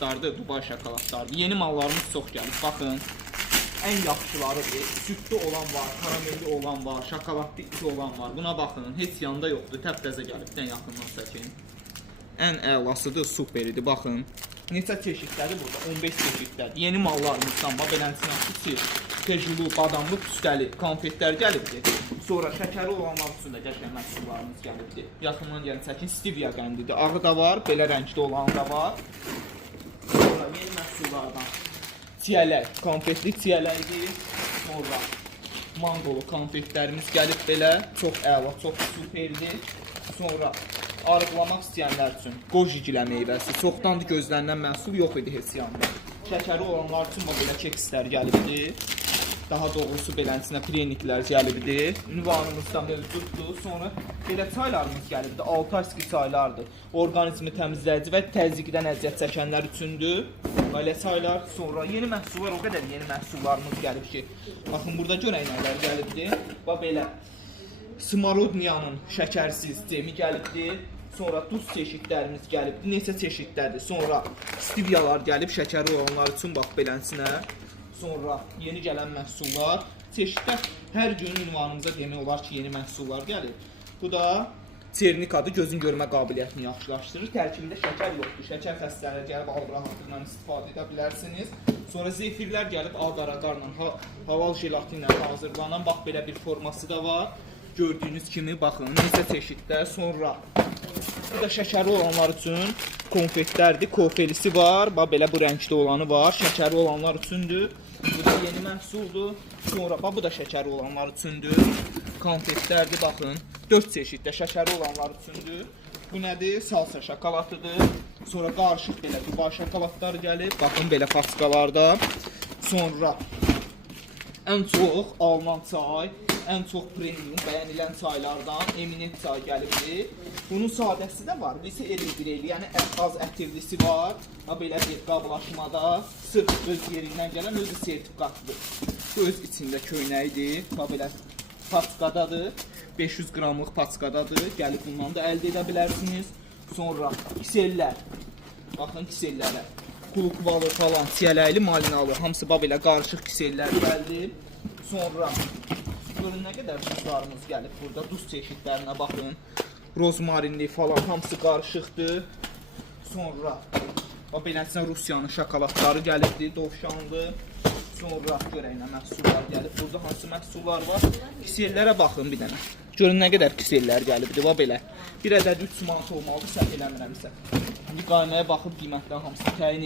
şokoladlardır, Dubai şokoladlardır. Yeni mallarımız çox gəlib. Baxın. Ən yaxşılarıdır. Südlü olan var, karamelli olan var, şokoladlı olan var. Buna baxın. Heç yanında yoxdur. Təptəzə gəlib. Dən yaxından çəkin. Ən əlasıdır, superidir. Baxın. Neçə çeşidlədir burada? 15 çeşidlədir. Yeni mallarımızdan var. Beləncə tejulu, badamlı, püstəli konfetlər gəlibdir. Sonra şəkəri olanlar üçün də qəşəng məhsullarımız gəlibdir. Yaxından gəlin çəkin. Stevia qəndidir. Ağı da var, belə rəngdə olanı da var. Sonra yeni məhsullardan çiyələk, konfetli çiyələkdir. Sonra mangolu konfetlərimiz gəlib belə. Çox əla, çox superdir. Sonra arıqlamaq istəyənlər üçün goji gilə meyvəsi. Çoxdandır gözlənilən məhsul yox idi heç yanda. Şəkəri olanlar üçün belə kekslər gəlibdir. Daha doğrusu beləsinə preniklər gəlibdir. Ünvanımızda mövcuddur. Sonra belə çaylarımız gəlibdir. Altayski çaylardır. Orqanizmi təmizləyici və təzyiqdən əziyyət çəkənlər üçündür. Belə çaylar. Sonra yeni məhsullar, o qədər yeni məhsullarımız gəlib ki. Baxın, burada görək nələr gəlibdir. Bax belə. Smarodniyanın şəkərsiz cemi gəlibdir. Sonra duz çeşidlərimiz gəlibdir. Neçə çeşidlədir. Sonra steviyalar gəlib şəkəri olanlar üçün bax beləsinə. Sonra yeni gələn məhsullar. Çeşidlər hər gün ünvanımıza demək olar ki, yeni məhsullar gəlir. Bu da çernikadır, gözün görmə qabiliyyətini yaxşılaşdırır. Tərkibində şəkər yoxdur. Şəkər xəstələri gəlib al rahatlıqla istifadə edə bilərsiniz. Sonra zeyfirlər gəlib agar-agarla, halal jelatin ilə hazırlanan bax belə bir forması da var. Gördüyünüz kimi baxın, neçə çeşidlər. Sonra bu da şəkəri olanlar üçün konfetlərdir. Kofelisi var. Bax belə bu rəngdə olanı var. Şəkəri olanlar üçündür. Bu da yeni məhsuldur. Sonra bax bu da şəkəri olanlar üçündür. Konfetlərdir, baxın. 4 çeşiddə şəkəri olanlar üçündür. Bu nədir? Salsa şokoladıdır. Sonra qarışıq belə Dubai şokoladlar gəlib. Baxın belə paçkalarda. Sonra ən çox alman çay, ən çox premium bəyənilən çaylardan eminent çay gəlibdir. Bunun sadəsi də var. Lise 51, yəni az ətirlisi var. Belə bir qablaşmada sırf öz yerindən gələn özü sertifikatlıdır. Bu öz içində köynəkdir. Belə paçkadadır. 500 qramlıq paçkadadır. Gəlib bundan da əldə edə bilərsiniz. Sonra kisellər. Baxın kisellərə. Kulukvalı falan, çiyələkli, malinalı. Hamısı belə qarışıq kisellər gəldi. Sonra görün nə qədər duzlarımız gəlib burada. Duz çeşidlərinə baxın. Rozmarinli falan hamısı qarışıqdır. Sonra beləsinə Rusiyanın şokoladları gəlibdir, dovşanlı. Sonra görək nə məhsullar gəlib. Burada hansı məhsullar var? Kisellərə baxın bir dənə. Görün nə qədər kisellər gəlibdir. Belə. Bir ədəd 3 manat olmalıdır, səhv eləmirəmsə. İndi qaynaya baxıb qiymətdən hamısı təyin